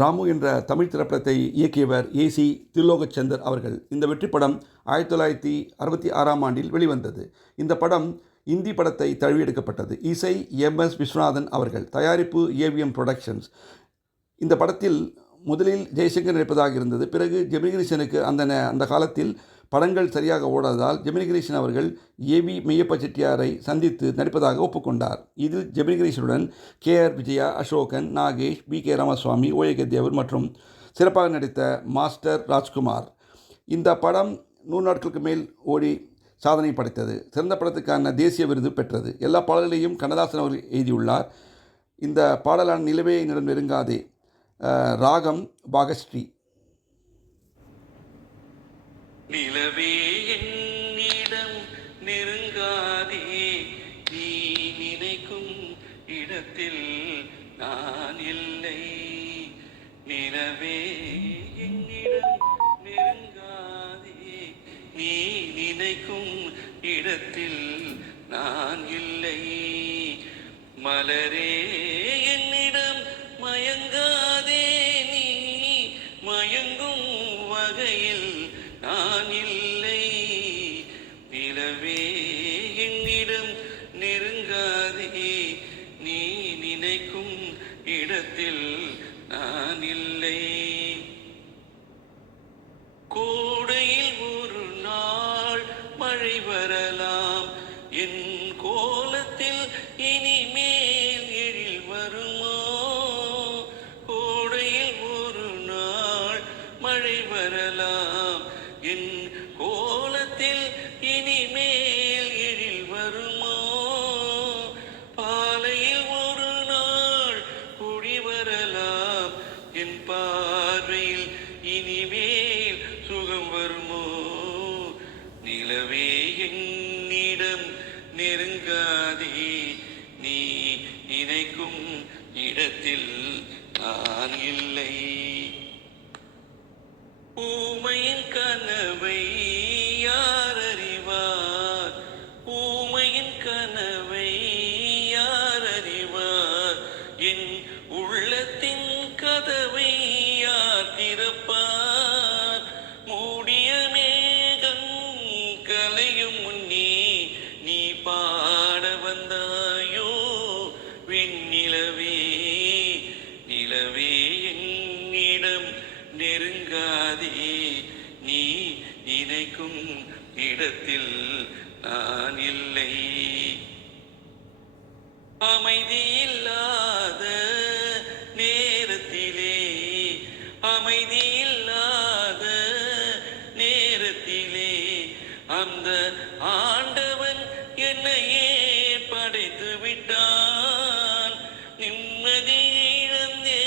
ராமு என்ற தமிழ் திரைப்படத்தை இயக்கியவர் ஏசி திரிலோகச்சந்தர் அவர்கள். இந்த வெற்றிப்படம் 1966ஆம் ஆண்டில் வெளிவந்தது. இந்த படம் இந்தி படத்தை தழுவி எடுக்கப்பட்டது. இசை எம்.எஸ். விஸ்வநாதன் அவர்கள். தயாரிப்பு ஏவிஎம் புரொடக்ஷன்ஸ். இந்த படத்தில் முதலில் ஜெய்சங்கர் நடிப்பதாக இருந்தது. பிறகு ஜெமினி கணேசனுக்கு அந்த காலத்தில் படங்கள் சரியாக ஓடாததால் ஜெமினி கணேசன் அவர்கள் ஏவி மெய்யப்ப செட்டியாரை சந்தித்து நடிப்பதாக ஒப்புக்கொண்டார். இதில் ஜெமினி கணேசனுடன் கே.ஆர். விஜயா, அசோகன், நாகேஷ், பி.கே. ராமசுவாமி, ஓ.ஏ.கே. தேவர் மற்றும் சிறப்பாக நடித்த மாஸ்டர் ராஜ்குமார். இந்த படம் 100 நாட்களுக்கு மேல் ஓடி சாதனை படைத்தது. சிறந்த படத்துக்கான தேசிய விருது பெற்றது. எல்லா பாடல்களையும் கண்ணதாசன் அவர்கள் எழுதியுள்ளார். இந்த பாடலான நிலவே என்னிடம் நெருங்காதே, ராகம் பாகஸ்ரீ. நிலவே என்னிடம் நெருங்காதே, நீ நினைக்கும் இடத்தில் நான் இல்லை. நிலவே என்னிடம் நெருங்காதே, நீ நினைக்கும் இடத்தில் நான் இல்லை. மலரே என்னிடம் மயங்காதே, நீ மயங்கும் வகையில் நான் இல்லை. நிலவே என்னிடம் நெருங்காதே, நீ நினைக்கும் இடத்தில் நான் இல்லை. கோடையில் ஒரு நாள் மழை வரலாம், என் கோலத்தில் இனிமேல் எழில் வருமோ? கோடையில் ஒரு நாள் மழை வரலாம், என் கோலத்தில் இனிமேல் எழில் வருமோ? பாலையில் ஒரு நாள் குடி வரலாம், என் பார்வையில் இனிமேல் சுகம் வருமோ? நிலவே என்னிடம் நெருங்காதே, நீ நினைக்கும் இடத்தில் நான் இல்லை. ஊமையின் கனவை யார் அறிவார்? ஊமையின் கனவை யார் அறிவார்? என் உள்ளத்தின் கதவை யார் திறப்பார்? மூடிய மேகம் கலையும் முன்னே நீ பாட வந்தாயோ வெண்ணிலவே. நிலவே என்னிடம் நெருங்காதே, நீ நினைக்கும் இடத்தில் நான் இல்லை. அமைதியில்லாத நேரத்திலே, அமைதியில்லாத நேரத்திலே அந்த ஆண்டவன் என்னையே படைத்து விட்டான். நிம்மதி இழந்தே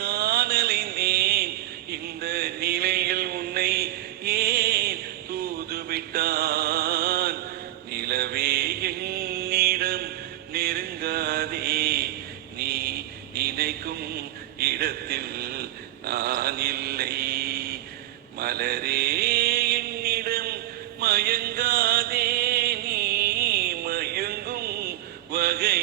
நான் அலைந்தேன், இந்த நிலையில் உன்னை ஏன் தூது விட்டான்? நிலவே என்னிடம் நெருங்காதே, நீ நினைக்கும் இடத்தில் நான் இல்லை. மலரே என்னிடம் மயங்காதே, நீ மயங்கும் வகை